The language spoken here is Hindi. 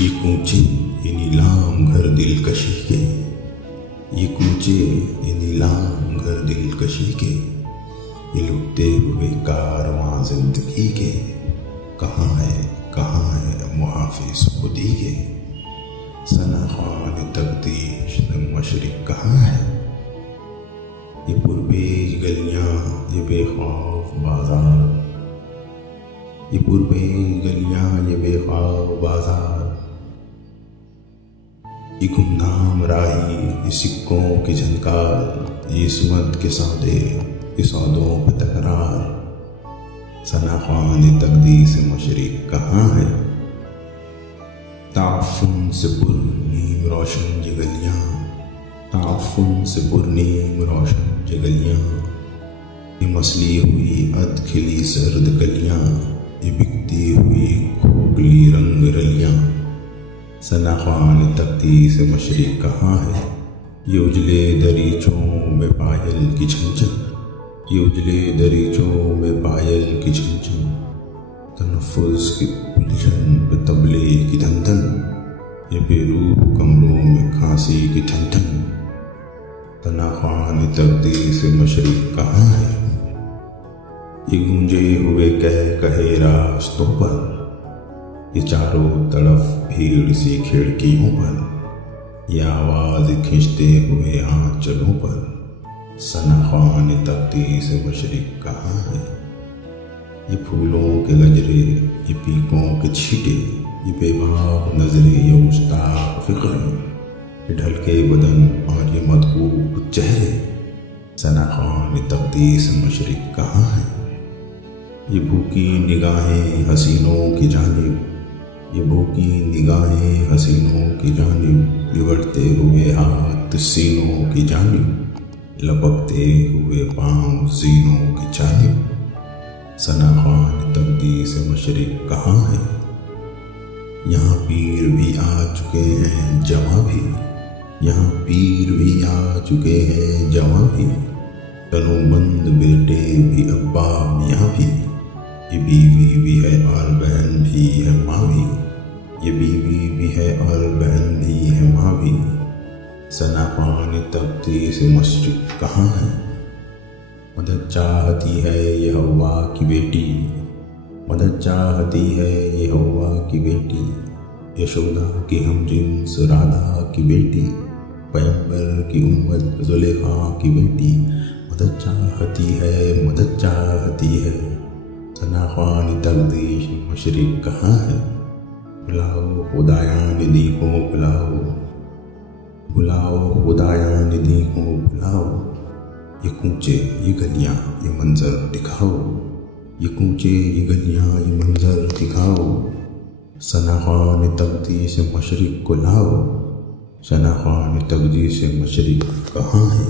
ये कूचे ये नीलाम घर दिलकशी के, ये कूचे ये नीलाम घर दिलकशी के, ये लुटते हुए कारवां जिंदगी के। कहाँ है मुहाफिज खुदी के, सना ख्वान तकदीश रंग मशरिक कहाँ है। ये पुरबेज गलियां ये बेख्वाफ बाजार, ये पुरबेज गलियां ये बेख्वाफ बाजार, ये गुमनाम राही ये सिक्कों की झनकार, ये सुमत के सौदे ये सौदों पे तकरार। सना ख्वान तकदीस मशरिक कहाँ है। ताफुन से पुरनीम रोशन ये गलियां, ताफुन से पुरनीम रोशन ये गलियां, ये मसली हुई अध खिली सर्द गलियां, ये बिकती हुई खोखली रंग रलियां। सना ख्वान तकदीस मशरिक कहाँ है। ये उजले दरीचों में पायल की झंझन, ये उजले दरीचों में पायल की झंझन, तनफ़ुज़ की उलझन पे तबले की धंधन, ये बेरूह कमरों में खांसी की ठंडन। सना ख्वान तकदीस मशरिक कहाँ है। ये गूंजे हुए कहे रास्तों पर, ये चारों तरफ भीड़ सी खिड़कियों पर, ये आवाज खींचते हुए आंचलों पर। सना ख्वान तकदीस मशरिक कहाँ है। ये फूलों के गजरे ये पीकों के छींटे, ये बेबाक नजरे ये मुश्ताक फिक्र, ये ढलके बदन और ये मदबूब चेहरे। सना ख्वान तकदीस मशरिक कहाँ है। ये भूखी निगाहें हसीनों की जानिब, ये भूखी निगाहें हसीनों की जानिब, लिवटते हुए हाथ सीनों की जानिब, लपकते हुए पांव जीनों की जानिब। सना ख्वान तकदीस मशरिक कहाँ है। यहाँ पीर भी आ चुके हैं जवां भी, यहाँ पीर भी आ चुके हैं जवां भी, तनोमंद बेटे भी अब्बा मियाँ भी, ये बीवी भी है और बहन भी है माँ भी, ये बीवी भी है और बहन भी है माँ भी। सना ख्वान तकदीस मशरिक कहाँ है। मदद चाहती है ये हवा की बेटी, मदद चाहती है ये हवा की बेटी, यशोदा की हम जिन्स राधा की बेटी, पैगंबर की उम्मत जुलेखा की बेटी, मदद चाहती है मदद चाहती है। सना ख्वान तकदीस मशरिक कहाँ है। बुलाओ खुदाया निधि को बुलाओ, बुलाओ खुदाया निधि को बुलाओ, ये कूचे ये गलियां ये मंजर दिखाओ, ये कूचे ये गलियां ये मंजर दिखाओ। सना ख्वान तकदीस मशरिक को लाओ, सना ख्वान तकदीस मशरिक कहाँ है।